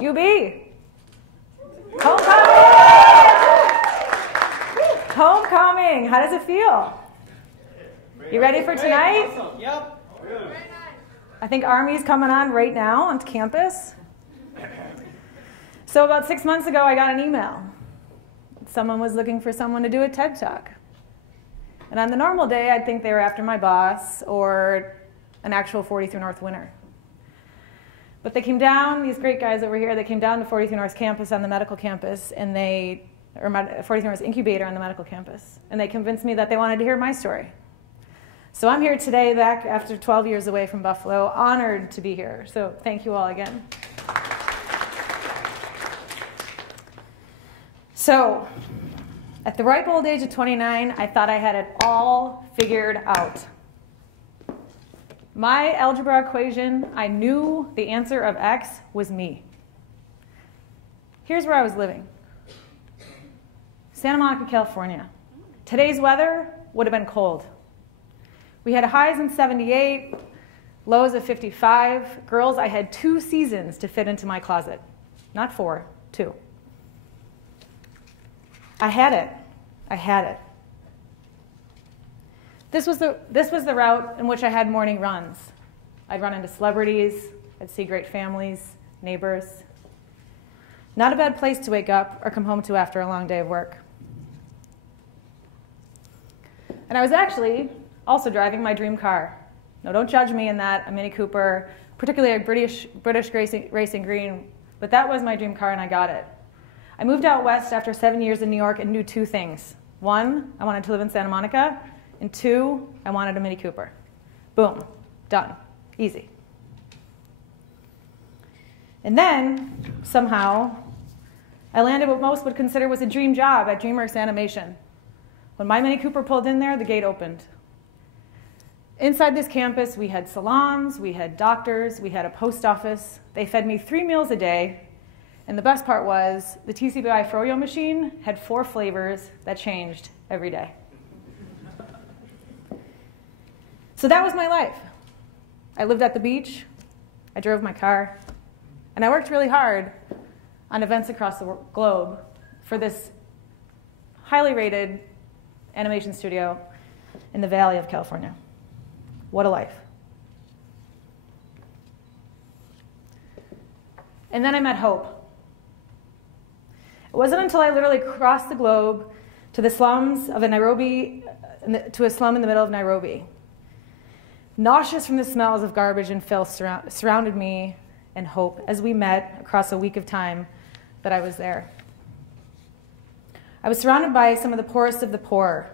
UB. Homecoming! Homecoming. How does it feel? You ready for tonight? Awesome. Yep. I think Army's coming on right now onto campus. So about 6 months ago, I got an email. Someone was looking for someone to do a TED Talk. And on the normal day, I'd think they were after my boss or an actual 43 North winner. But they came down, these great guys over here, they came down to 43 North campus on the medical campus, and or 43 North incubator on the medical campus. And they convinced me that they wanted to hear my story. So I'm here today, back after 12 years away from Buffalo, honored to be here. So thank you all again. So, at the ripe old age of 29, I thought I had it all figured out. My algebra equation, I knew the answer of x was me. Here's where I was living. Santa Monica, California. Today's weather would have been cold. We had highs in 78, lows of 55. Girls, I had 2 seasons to fit into my closet. Not 4, 2. I had it. I had it. This was the route in which I had morning runs. I'd run into celebrities. I'd see great families, neighbors. Not a bad place to wake up or come home to after a long day of work. And I was actually also driving my dream car. Now, don't judge me in that, a Mini Cooper, particularly a British Racing Green, but that was my dream car and I got it. I moved out west after 7 years in New York and knew 2 things. 1, I wanted to live in Santa Monica, and 2, I wanted a Mini Cooper. Boom, done, easy. And then, somehow, I landed what most would consider was a dream job at DreamWorks Animation. When my Mini Cooper pulled in there, the gate opened. Inside this campus, we had salons, we had doctors, we had a post office. They fed me 3 meals a day. And the best part was the TCBI froyo machine had 4 flavors that changed every day. So that was my life. I lived at the beach, I drove my car, and I worked really hard on events across the globe for this highly rated animation studio in the Valley of California. What a life. And then I met Hope. It wasn't until I literally crossed the globe to the slums of to a slum in the middle of Nairobi. Nauseous from the smells of garbage and filth surrounded me and Hope as we met across a week of time that I was there. I was surrounded by some of the poorest of the poor,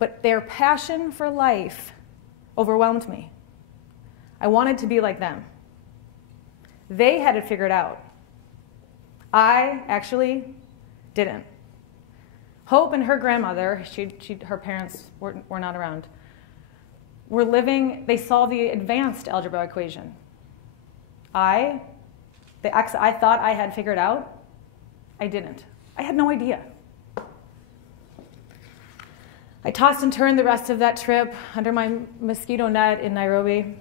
but their passion for life overwhelmed me. I wanted to be like them. They had it figured out. I actually didn't. Hope and her grandmother, her parents were not around, were living, they solved the advanced algebra equation. The x I thought I had figured out, I didn't. I had no idea. I tossed and turned the rest of that trip under my mosquito net in Nairobi.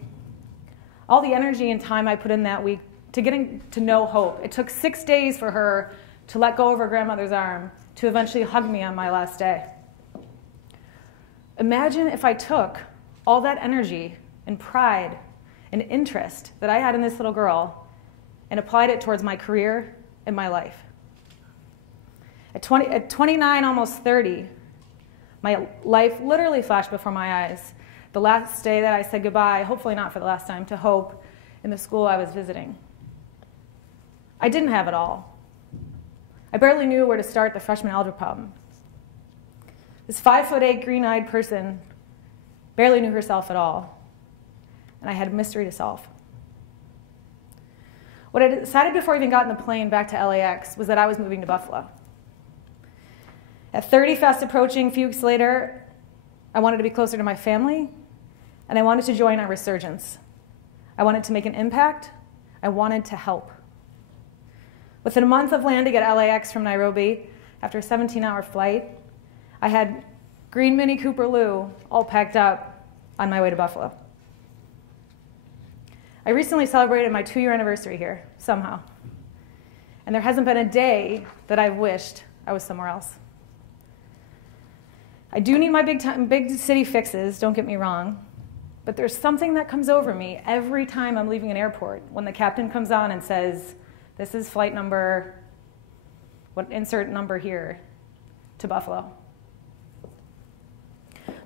All the energy and time I put in that week to getting to know Hope. It took 6 days for her to let go of her grandmother's arm to eventually hug me on my last day. Imagine if I took all that energy and pride and interest that I had in this little girl and applied it towards my career and my life. At 29, almost 30, my life literally flashed before my eyes. The last day that I said goodbye, hopefully not for the last time, to Hope in the school I was visiting. I didn't have it all. I barely knew where to start the freshman algebra problem. This 5'8", green-eyed person barely knew herself at all, and I had a mystery to solve. What I decided before I even got in the plane back to LAX was that I was moving to Buffalo. At 30, fast approaching, a few weeks later, I wanted to be closer to my family, and I wanted to join our resurgence. I wanted to make an impact. I wanted to help. Within a month of landing at LAX from Nairobi, after a 17-hour flight, I had green Mini Cooper Lou all packed up on my way to Buffalo. I recently celebrated my 2-year anniversary here, somehow. And there hasn't been a day that I've wished I was somewhere else. I do need my big city fixes, don't get me wrong, but there's something that comes over me every time I'm leaving an airport when the captain comes on and says, this is flight number, insert number here, to Buffalo.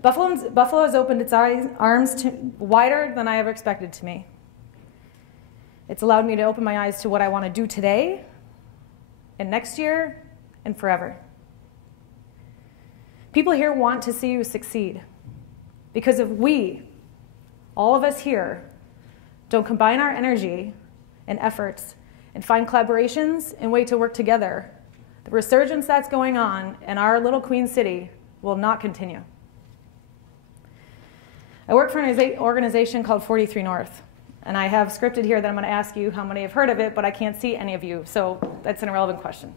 Buffalo has opened its arms wider than I ever expected to me. It's allowed me to open my eyes to what I want to do today, and next year, and forever. People here want to see you succeed, because if we, all of us here, don't combine our energy and efforts and find collaborations and way to work together, the resurgence that's going on in our little Queen City will not continue. I work for an organization called 43 North, and I have scripted here that I'm going to ask you how many have heard of it, but I can't see any of you, so that's an irrelevant question.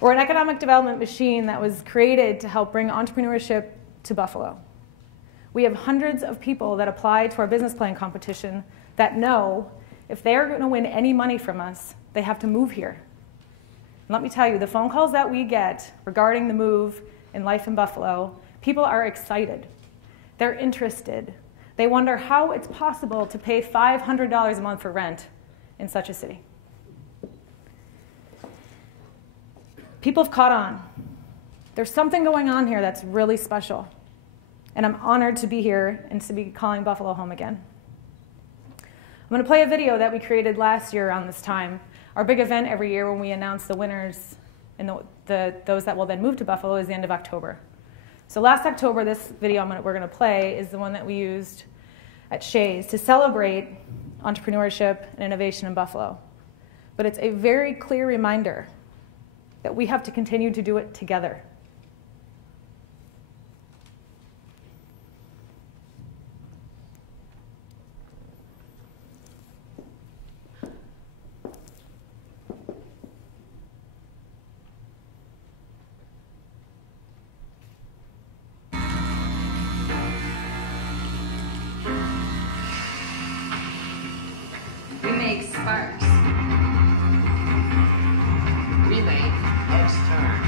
We're an economic development machine that was created to help bring entrepreneurship to Buffalo. We have hundreds of people that apply to our business plan competition that know if they're going to win any money from us, they have to move here. And let me tell you, the phone calls that we get regarding the move in life in Buffalo, people are excited. They're interested. They wonder how it's possible to pay $500 a month for rent in such a city. People have caught on. There's something going on here that's really special. And I'm honored to be here and to be calling Buffalo home again. I'm going to play a video that we created last year around this time. Our big event every year when we announce the winners and those that will then move to Buffalo is the end of October. So last October, this video we're going to play is the one that we used at Shays to celebrate entrepreneurship and innovation in Buffalo. But it's a very clear reminder that we have to continue to do it together. We make sparks. We make X-turn.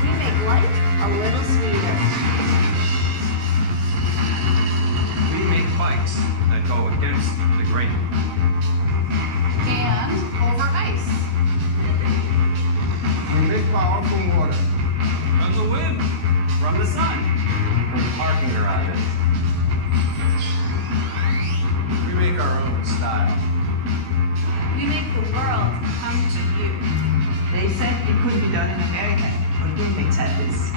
We make life a little sweeter. We make bikes that go against the grain. And over ice. We make power from water. From the wind. From the sun. From parking garages. We make our own style. We make the world come to you. They said it could be done in America, but roommates had this.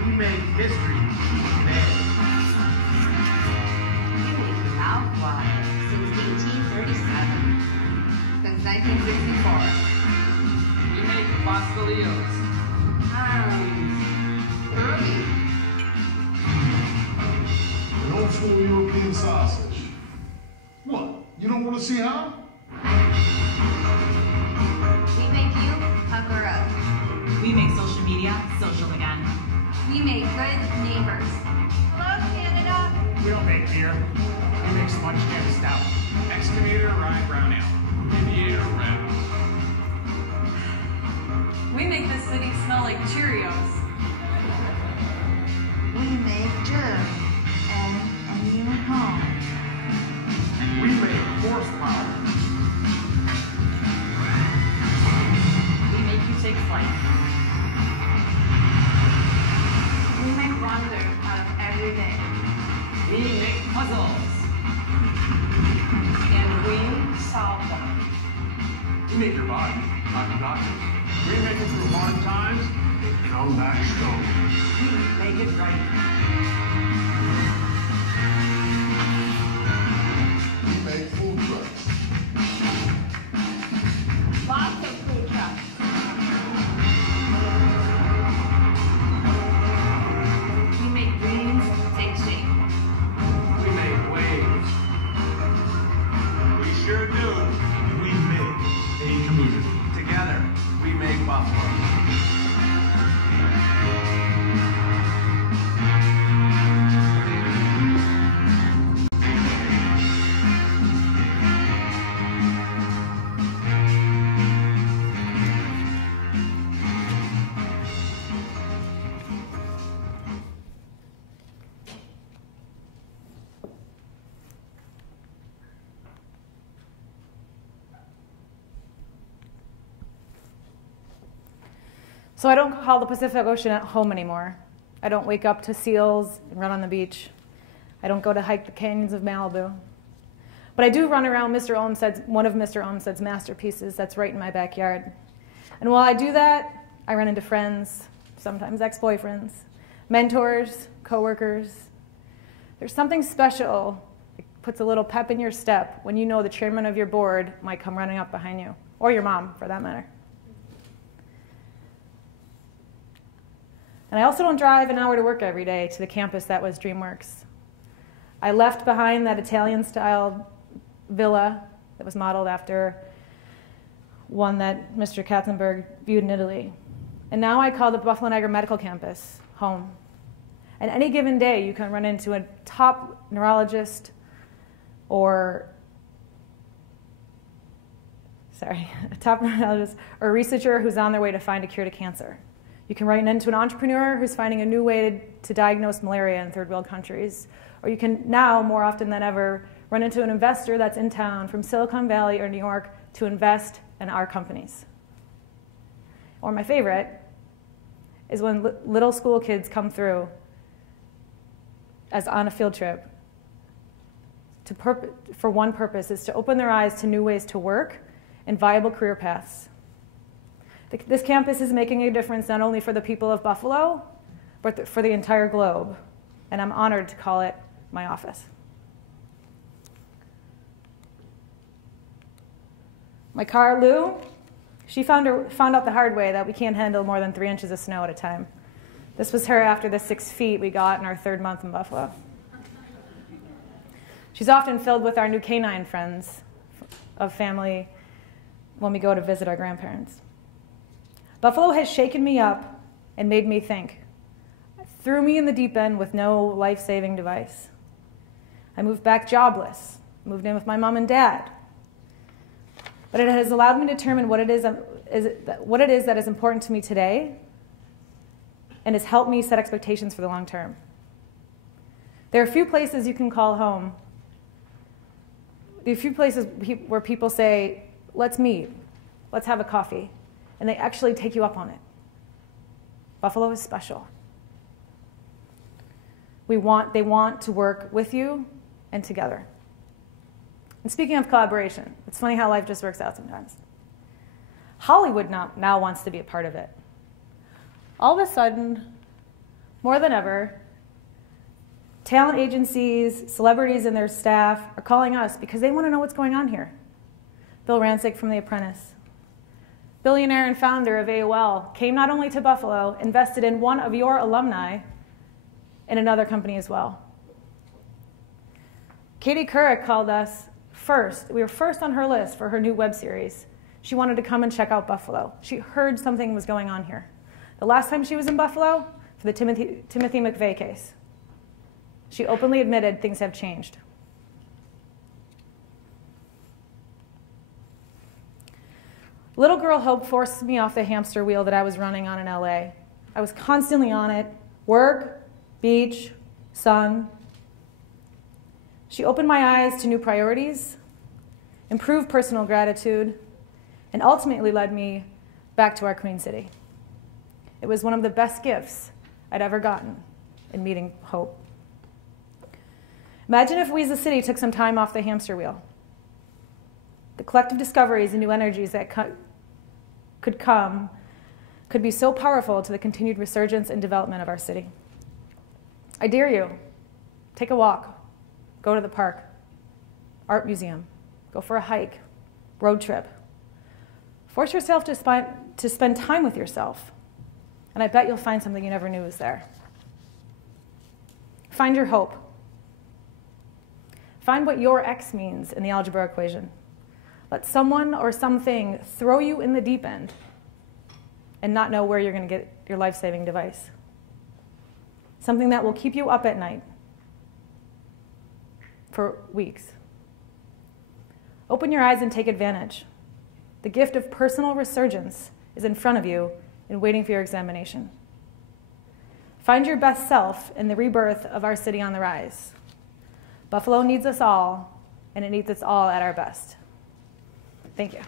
We make history today. We make mouthwash since 1837. Since 1964. We make pastelitos. Early. An old school European sausage. What? You don't want to see how? We make you pucker up. We make social media social again. We make good neighbors. Hello, Canada. We don't make beer. We make sponge can stout. Excavator rye brown ale. Indiana red. We make this city smell like Cheerios. We make germ and a new home. We make horsepower. We make you take flight. We make wonder out of every day. We make puzzles. And we solve them. We make your body obnoxious. We make it through hard times and come back strong. We make it right. We make food trucks. Lots of food trucks. We make dreams take shape. We make waves. We sure do. We make a community. Together, we make Buffalo. So I don't call the Pacific Ocean at home anymore. I don't wake up to seals and run on the beach. I don't go to hike the canyons of Malibu. But I do run around one of Mr. Olmsted's masterpieces that's right in my backyard. And while I do that, I run into friends, sometimes ex-boyfriends, mentors, coworkers. There's something special. It puts a little pep in your step when you know the chairman of your board might come running up behind you, or your mom, for that matter. And I also don't drive an hour to work every day to the campus that was DreamWorks. I left behind that Italian-style villa that was modeled after one that Mr. Katzenberg viewed in Italy. And now I call the Buffalo Niagara Medical Campus home. And any given day, you can run into a top neurologist or a researcher who's on their way to find a cure to cancer. You can run into an entrepreneur who's finding a new way to diagnose malaria in third world countries. Or you can now, more often than ever, run into an investor that's in town from Silicon Valley or New York to invest in our companies. Or my favorite is when little school kids come through as on a field trip for one purpose, is to open their eyes to new ways to work and viable career paths. This campus is making a difference not only for the people of Buffalo, but for the entire globe. And I'm honored to call it my office. My car, Lou, she found out the hard way that we can't handle more than 3 inches of snow at a time. This was her after the 6 feet we got in our 3rd month in Buffalo. She's often filled with our new canine friends of family when we go to visit our grandparents. Buffalo has shaken me up and made me think. It threw me in the deep end with no life-saving device. I moved back jobless, moved in with my mom and dad. But it has allowed me to determine what it is that is important to me today, and has helped me set expectations for the long term. There are a few places you can call home. There are a few places where people say, let's meet, let's have a coffee, and they actually take you up on it. Buffalo is special. They want to work with you and together. And speaking of collaboration, it's funny how life just works out sometimes. Hollywood now wants to be a part of it. All of a sudden, more than ever, talent agencies, celebrities and their staff are calling us because they want to know what's going on here. Bill Rancic from The Apprentice. Billionaire and founder of AOL, came not only to Buffalo, invested in one of your alumni in another company as well. Katie Couric called us first. We were first on her list for her new web series. She wanted to come and check out Buffalo. She heard something was going on here. The last time she was in Buffalo, for the Timothy McVeigh case, she openly admitted things have changed. Little girl Hope forced me off the hamster wheel that I was running on in LA. I was constantly on it. Work, beach, sun. She opened my eyes to new priorities, improved personal gratitude, and ultimately led me back to our Queen City. It was one of the best gifts I'd ever gotten in meeting Hope. Imagine if we as a city took some time off the hamster wheel. The collective discoveries and new energies that could be so powerful to the continued resurgence and development of our city. I dare you, take a walk, go to the park, art museum, go for a hike, road trip. Force yourself to spend time with yourself, and I bet you'll find something you never knew was there. Find your hope. Find what your X means in the algebra equation. Let someone or something throw you in the deep end and not know where you're going to get your life-saving device. Something that will keep you up at night for weeks. Open your eyes and take advantage. The gift of personal resurgence is in front of you and waiting for your examination. Find your best self in the rebirth of our city on the rise. Buffalo needs us all, and it needs us all at our best. Thank you.